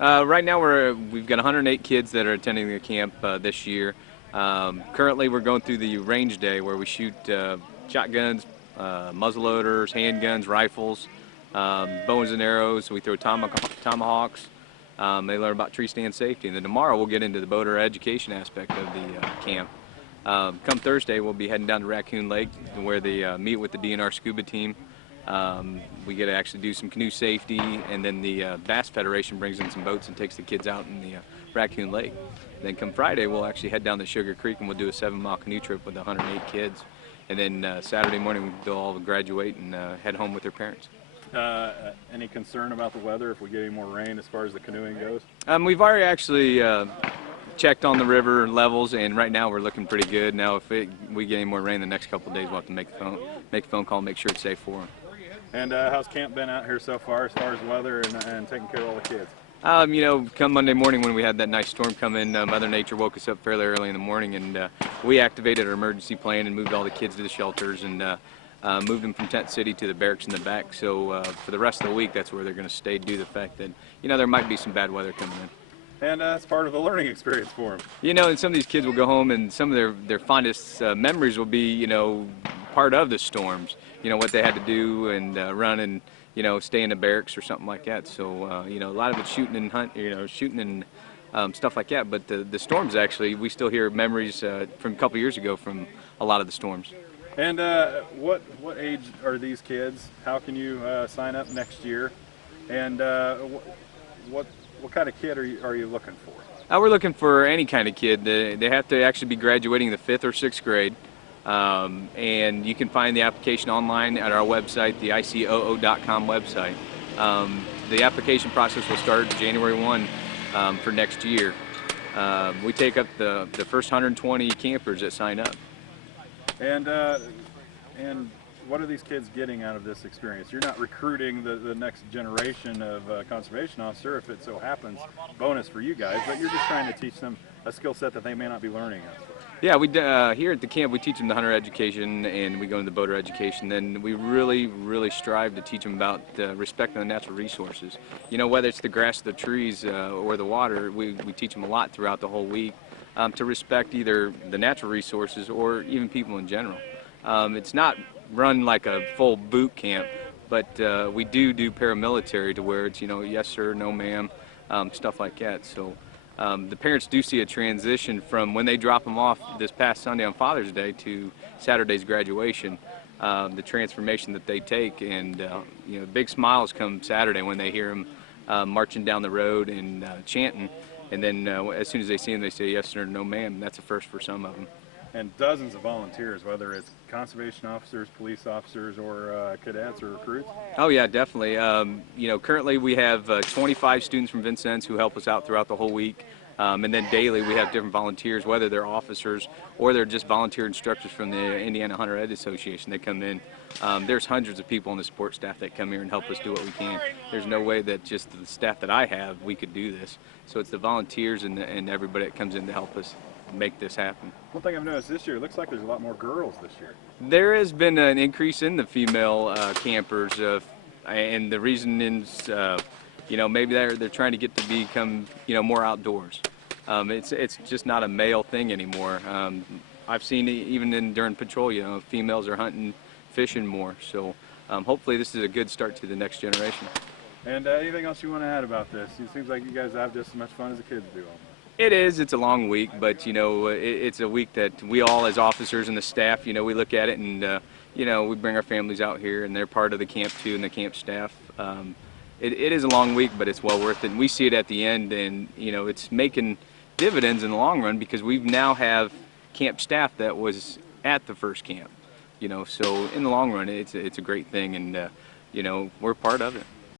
Right now we've got 108 kids that are attending the camp this year. Currently we're going through the range day where we shoot shotguns, muzzleloaders, handguns, rifles, bows and arrows. We throw tomahawks. They learn about tree stand safety. And then tomorrow we'll get into the boater education aspect of the camp. Come Thursday we'll be heading down to Raccoon Lake where they meet with the DNR scuba team. We get to actually do some canoe safety, and then the Bass Federation brings in some boats and takes the kids out in the Raccoon Lake. Then come Friday, we'll actually head down to Sugar Creek and we'll do a 7-mile canoe trip with 108 kids. And then Saturday morning, they'll all graduate and head home with their parents. Any concern about the weather if we get any more rain as far as the canoeing goes? We've already actually checked on the river levels, and right now we're looking pretty good. Now, if we get any more rain the next couple of days, we'll have to make a phone call, make sure it's safe for them. And how's camp been out here so far as weather and taking care of all the kids? You know, come Monday morning when we had that nice storm come in, Mother Nature woke us up fairly early in the morning, and we activated our emergency plan and moved all the kids to the shelters and moved them from Tent City to the barracks in the back. So for the rest of the week, that's where they're going to stay due to the fact that, you know, there might be some bad weather coming in. And that's part of the learning experience for them. You know, and some of these kids will go home and some of their fondest memories will be, you know, part of the storms. You know, what they had to do and run and, you know, stay in the barracks or something like that. So, you know, a lot of it's shooting and stuff like that. But the storms, actually, we still hear memories from a couple years ago from a lot of the storms. And what age are these kids? How can you sign up next year? And what kind of kid are you looking for? We're looking for any kind of kid. They have to actually be graduating the 5th or 6th grade. And you can find the application online at our website, the icoo.com website. The application process will start January 1 for next year. We take up the first 120 campers that sign up. And what are these kids getting out of this experience? You're not recruiting the next generation of conservation officer, if it so happens, bonus for you guys, but you're just trying to teach them a skill set that they may not be learning elsewhere. Yeah, we here at the camp we teach them the hunter education and we go into the boater education. Then we really strive to teach them about respecting the natural resources. You know, whether it's the grass, the trees, or the water, we teach them a lot throughout the whole week to respect either the natural resources or even people in general. It's not run like a full boot camp, but we do paramilitary to where it's, you know, yes sir, no ma'am, stuff like that. So. The parents do see a transition from when they drop them off this past Sunday on Father's Day to Saturday's graduation, the transformation that they take, and you know, big smiles come Saturday when they hear them marching down the road and chanting, and then as soon as they see them, they say yes sir, no ma'am. That's a first for some of them. And dozens of volunteers, whether it's conservation officers, police officers, or cadets or recruits? Oh yeah, definitely. You know, currently we have 25 students from Vincennes who help us out throughout the whole week. And then daily we have different volunteers, whether they're officers or they're just volunteer instructors from the Indiana Hunter Ed Association. They come in. There's hundreds of people on the support staff that come here and help us do what we can. There's no way that just the staff that I have, we could do this. So it's the volunteers and everybody that comes in to help us make this happen. One thing I've noticed this year, it looks like there's a lot more girls this year. There has been an increase in the female campers, and the reason is, you know, maybe they're trying to get to become, you know, more outdoors. It's just not a male thing anymore. I've seen it even during patrol, you know, females are hunting, fishing more. So hopefully this is a good start to the next generation. And anything else you want to add about this? It seems like you guys have just as much fun as the kids do. It is. It's a long week, but you know, it's a week that we all, as officers and the staff, you know, we look at it and you know, we bring our families out here, and they're part of the camp too, and the camp staff. It is a long week, but it's well worth it. And we see it at the end, and you know, it's making dividends in the long run because we now have camp staff that was at the first camp. You know, so in the long run, it's a great thing, and you know, we're part of it.